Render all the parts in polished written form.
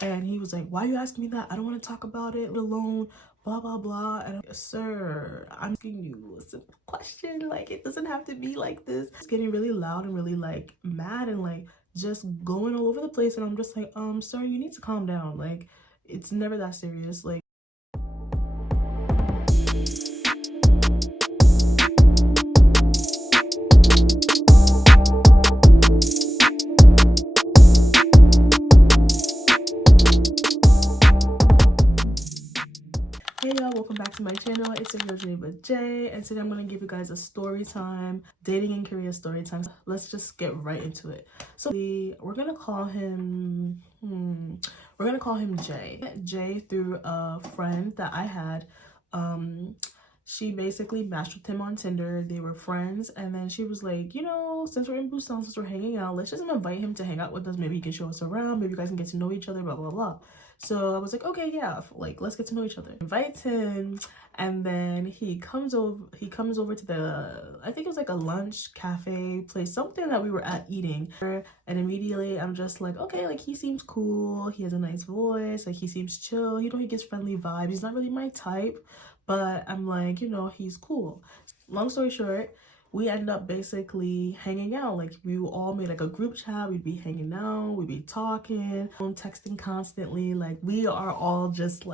And he was like, why are you asking me that? I don't want to talk about it alone, blah blah blah. And I'm like, sir, I'm asking you a simple question, like it doesn't have to be like this. It's getting really loud and really like mad and like just going all over the place. And I'm just like, sir, you need to calm down. Like it's never that serious. Like hey y'all, welcome back to my channel. It's your girl Geneva J, and today I'm gonna give you guys a story time, dating in Korea story time. Let's just get right into it. So we're gonna call him Jay through a friend that I had. She basically matched with him on Tinder. They were friends, and then she was like, you know, since we're in Busan, since we're hanging out, let's just invite him to hang out with us. Maybe he can show us around, maybe you guys can get to know each other, blah blah blah. So I was like, okay, yeah, like let's get to know each other. Invites him, and then he comes over to the, I think it was like a lunch cafe place, something that we were at eating. And immediately I'm just like, okay, like he seems cool, he has a nice voice, like he seems chill, you know, he gives friendly vibes. He's not really my type, but I'm like, you know, he's cool. Long story short, we end up basically hanging out. Like we all made like a group chat. We'd be hanging out, we'd be talking, texting constantly. Like we're all just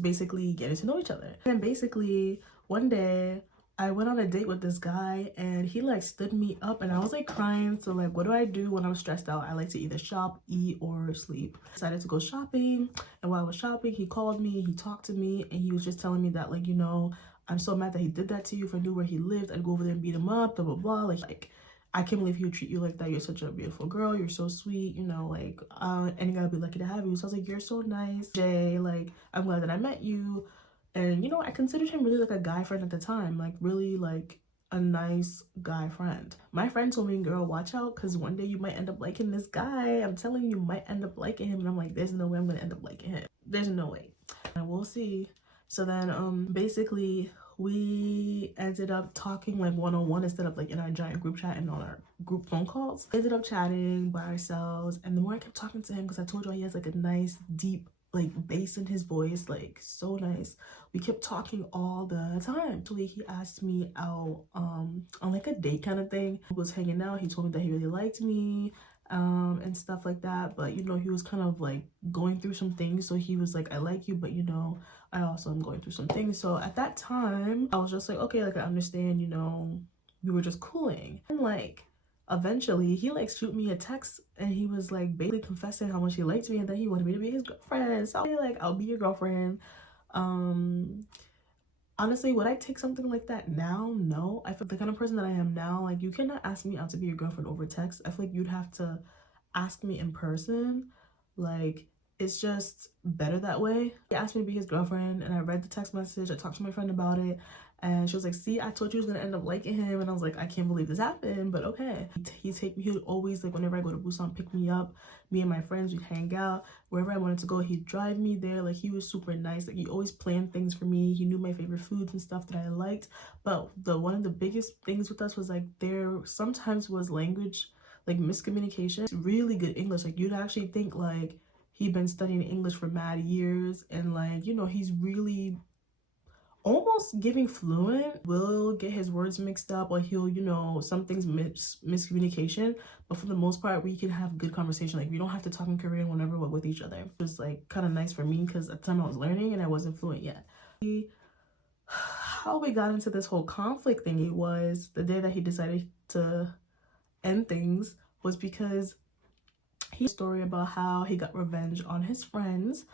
basically getting to know each other. And basically one day I went on a date with this guy, and he like stood me up, and I was like crying. So like, what do I do when I'm stressed out? I like to either shop, eat, or sleep. I decided to go shopping, and while I was shopping, he called me, he talked to me, and he was just telling me that, like, you know, I'm so mad that he did that to you. If I knew where he lived, I'd go over there and beat him up, blah blah blah. Like I can't believe he would treat you like that. You're such a beautiful girl, you're so sweet, you know, like any guy would be lucky to have you. So I was like, you're so nice, Jay, like I'm glad that I met you. And you know, I considered him really like a guy friend at the time, like really like a nice guy friend. My friend told me, girl, watch out, because one day you might end up liking this guy. I'm telling you, you might end up liking him. And I'm like, there's no way I'm gonna end up liking him. There's no way. And we'll see. So then basically we ended up talking like one-on-one instead of like in our giant group chat and on our group phone calls. We ended up chatting by ourselves, and the more I kept talking to him, because I told you he has like a nice deep like bass in his voice, like so nice, we kept talking all the time. Actually, he asked me out on like a date kind of thing. He was hanging out, he told me that he really liked me and stuff like that, but you know, he was kind of like going through some things. So he was like, I like you, but you know, I also am going through some things. So at that time I was just like, okay, like I understand, you know, we were just cooling. And like eventually he like shoot me a text, and he was like basically confessing how much he liked me and that he wanted me to be his girlfriend. So like, I'll be your girlfriend. Honestly, would I take something like that now? No. I feel the kind of person that I am now, like you cannot ask me out to be your girlfriend over text. I feel like you'd have to ask me in person. Like it's just better that way. He asked me to be his girlfriend, and I read the text message. I talked to my friend about it, and she was like, see, I told you I was gonna end up liking him. And I was like, I can't believe this happened, but okay. He would always, like, whenever I go to Busan, pick me up. Me and my friends would hang out. Wherever I wanted to go, he'd drive me there. Like he was super nice. Like he always planned things for me. He knew my favorite foods and stuff that I liked. But one of the biggest things with us was like there sometimes was language like miscommunication. It's really good English. Like you'd actually think like he'd been studying English for mad years, and like, you know, he's really almost giving fluent. Will get his words mixed up, or he'll, you know, some things miscommunication, but for the most part we can have good conversation. Like we don't have to talk in Korean whenever we're with each other. It was like kind of nice for me, because at the time I was learning and I wasn't fluent yet. How we got into this whole conflict thingy was the day that he decided to end things was because he told a story about how he got revenge on his friends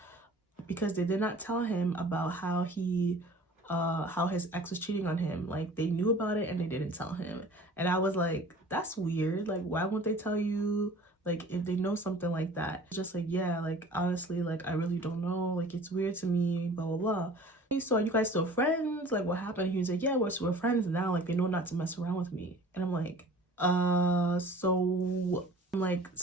because they did not tell him about how his ex was cheating on him. Like they knew about it and they didn't tell him. And I was like, that's weird. Like why won't they tell you, like if they know something like that? It's just like, yeah, like honestly, like I really don't know, like it's weird to me, blah blah blah. So are you guys still friends? Like what happened? He was like, yeah, we're friends now, like they know not to mess around with me. And I'm like, so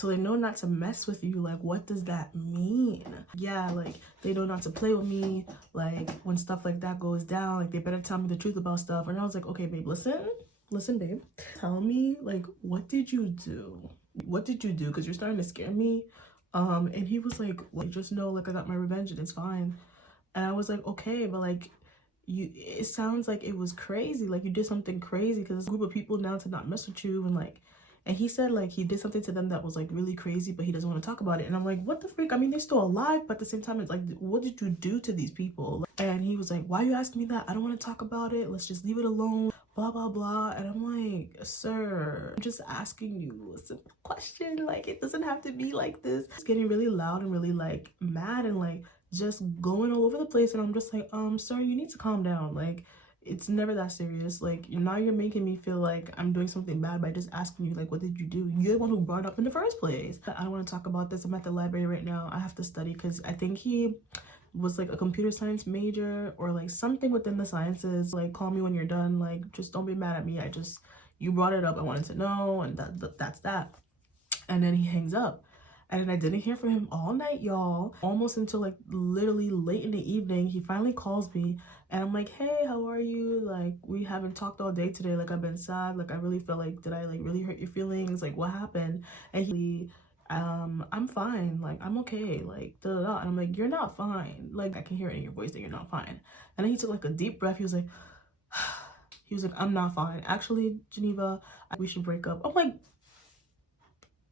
they know not to mess with you, like what does that mean? Yeah, like they know not to play with me, like when stuff like that goes down, like they better tell me the truth about stuff. And I was like, okay babe, listen babe, tell me, like what did you do, because you're starting to scare me. And he was like, well, just know, like, I got my revenge and it's fine. And I was like, okay, but like, it sounds like it was crazy, like you did something crazy, because it's a group of people now to not mess with you. And like, and he said like he did something to them that was like really crazy, but he doesn't want to talk about it. And I'm like, what the freak? I mean, they're still alive, but at the same time, it's like, what did you do to these people? And he was like, why are you asking me that? I don't want to talk about it, let's just leave it alone, blah blah blah. And I'm like, sir, I'm just asking you a simple question, like it doesn't have to be like this. It's getting really loud and really like mad and like just going all over the place. And I'm just like, sir, you need to calm down. Like, it's never that serious. Like, now you're making me feel like I'm doing something bad by just asking you, like, what did you do? You're the one who brought it up in the first place. I don't want to talk about this. I'm at the library right now. I have to study, because I think he was like a computer science major or like something within the sciences. Like, call me when you're done. Like, just don't be mad at me. You brought it up, I wanted to know, and that's that. And then he hangs up. And then I didn't hear from him all night, y'all. Almost until like literally late in the evening. He finally calls me and I'm like, hey, how are you? Like, we haven't talked all day today. Like, I've been sad. Like, I really feel like, did I like really hurt your feelings? Like, what happened? And I'm fine. Like, I'm okay. Like, da da da. And I'm like, you're not fine. Like, I can hear it in your voice that you're not fine. And then he took like a deep breath. He was like, I'm not fine. Actually, Geneva, we should break up. I'm like,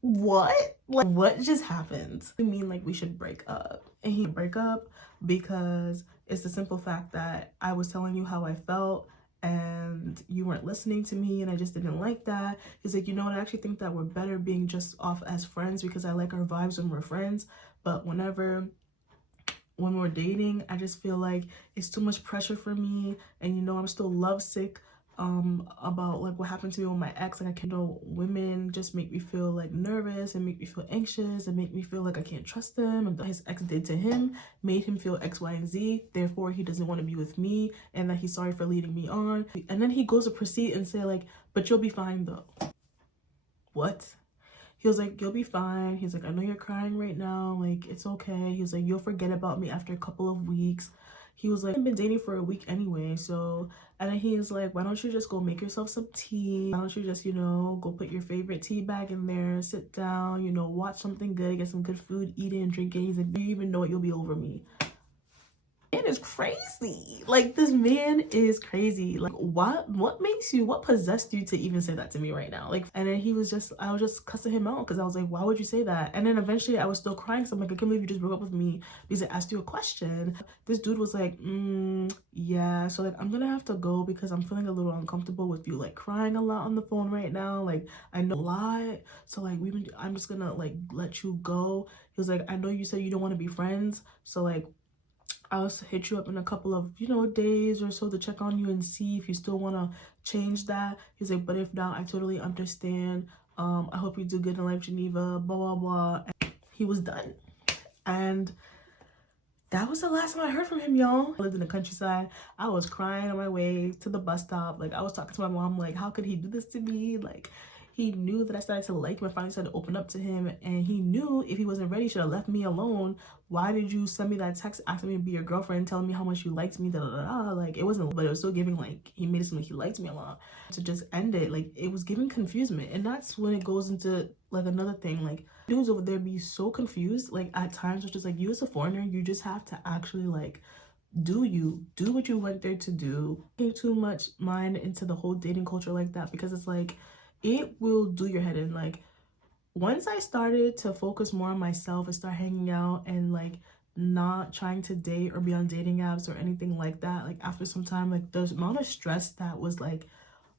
what? Like, what just happened? I mean, like, we should break up. And he break up because it's the simple fact that I was telling you how I felt and you weren't listening to me, and I just didn't like that. He's like, you know what, I actually think that we're better being just off as friends, because I like our vibes when we're friends, but when we're dating, I just feel like it's too much pressure for me, and you know, I'm still lovesick about like what happened to me with my ex. Like, I can't know, women just make me feel like nervous and make me feel anxious and make me feel like I can't trust them, and his ex did to him made him feel X, Y, and Z, therefore he doesn't want to be with me, and that he's sorry for leading me on. And then he goes to proceed and say like, but you'll be fine though. What? He was like, you'll be fine. He's like, I know you're crying right now, like, it's okay. He was like, you'll forget about me after a couple of weeks. He was like, I've been dating for a week anyway, so. And then he was like, why don't you just go make yourself some tea? Why don't you just, you know, go put your favorite tea bag in there, sit down, you know, watch something good, get some good food, eat it and drink it. He's like, do you even know it? You'll be over me. Man is crazy. Like, this man is crazy. Like, what possessed you to even say that to me right now? Like, and then I was just cussing him out, because I was like, why would you say that? And then eventually I was still crying, so I'm like, I can't believe you just broke up with me because I asked you a question. This dude was like, yeah, so like, I'm gonna have to go because I'm feeling a little uncomfortable with you like crying a lot on the phone right now. Like, I know a lot, so like, I'm just gonna like let you go. He was like, I know you said you don't want to be friends, so like, I'll hit you up in a couple of, you know, days or so to check on you and see if you still want to change that. He's like, but if not, I totally understand. I hope you do good in life, Geneva, blah, blah, blah. And he was done. And that was the last time I heard from him, y'all. I lived in the countryside. I was crying on my way to the bus stop. Like, I was talking to my mom, like, how could he do this to me? Like, he knew that I started to like him. I finally started to open up to him, and he knew if he wasn't ready, he should have left me alone. Why did you send me that text asking me to be your girlfriend, telling me how much you liked me, da da da? Like, it wasn't, but it was still giving, like, he made it seem like he liked me a lot. To just end it, like, it was giving confusion. And that's when it goes into, like, another thing. Like, dudes over there be so confused, like, at times, which is like, you as a foreigner, you just have to actually, like, do what you went there to do. Pay too much mind into the whole dating culture like that, because it's like, it will do your head in. Like, once I started to focus more on myself and start hanging out and like not trying to date or be on dating apps or anything like that, like, after some time, like, the amount of stress that was like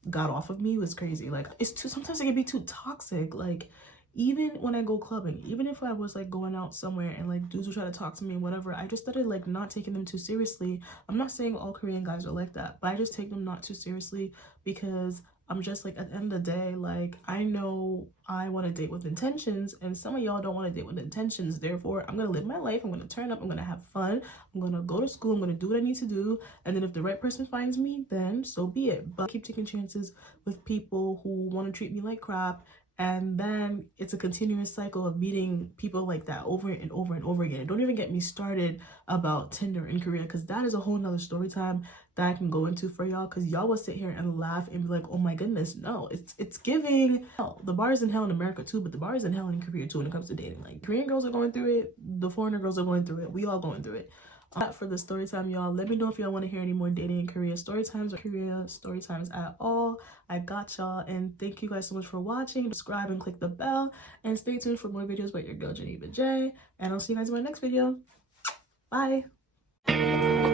got off of me was crazy. Like, sometimes it can be too toxic. Like, even when I go clubbing, even if I was like going out somewhere and like dudes would try to talk to me and whatever, I just started like not taking them too seriously. I'm not saying all Korean guys are like that, but I just take them not too seriously, because I'm just like, at the end of the day, like, I know I want to date with intentions, and some of y'all don't want to date with intentions. Therefore, I'm gonna live my life. I'm gonna turn up. I'm gonna have fun. I'm gonna go to school. I'm gonna do what I need to do. And then if the right person finds me, then so be it. But keep taking chances with people who want to treat me like crap and then it's a continuous cycle of meeting people like that over and over and over again. And don't even get me started about Tinder in Korea, because that is a whole nother story time that I can go into for y'all, because y'all will sit here and laugh and be like, oh my goodness, no, it's giving hell. The bar is in hell in America too, but the bar is in hell in Korea too when it comes to dating. Like, Korean girls are going through it, the foreigner girls are going through it, we all going through it. For the story time, y'all, let me know if y'all want to hear any more dating in Korea story times or Korea story times at all. I got y'all, and thank you guys so much for watching. Subscribe and click the bell, and stay tuned for more videos by your girl Geneva J, and I'll see you guys in my next video. Bye.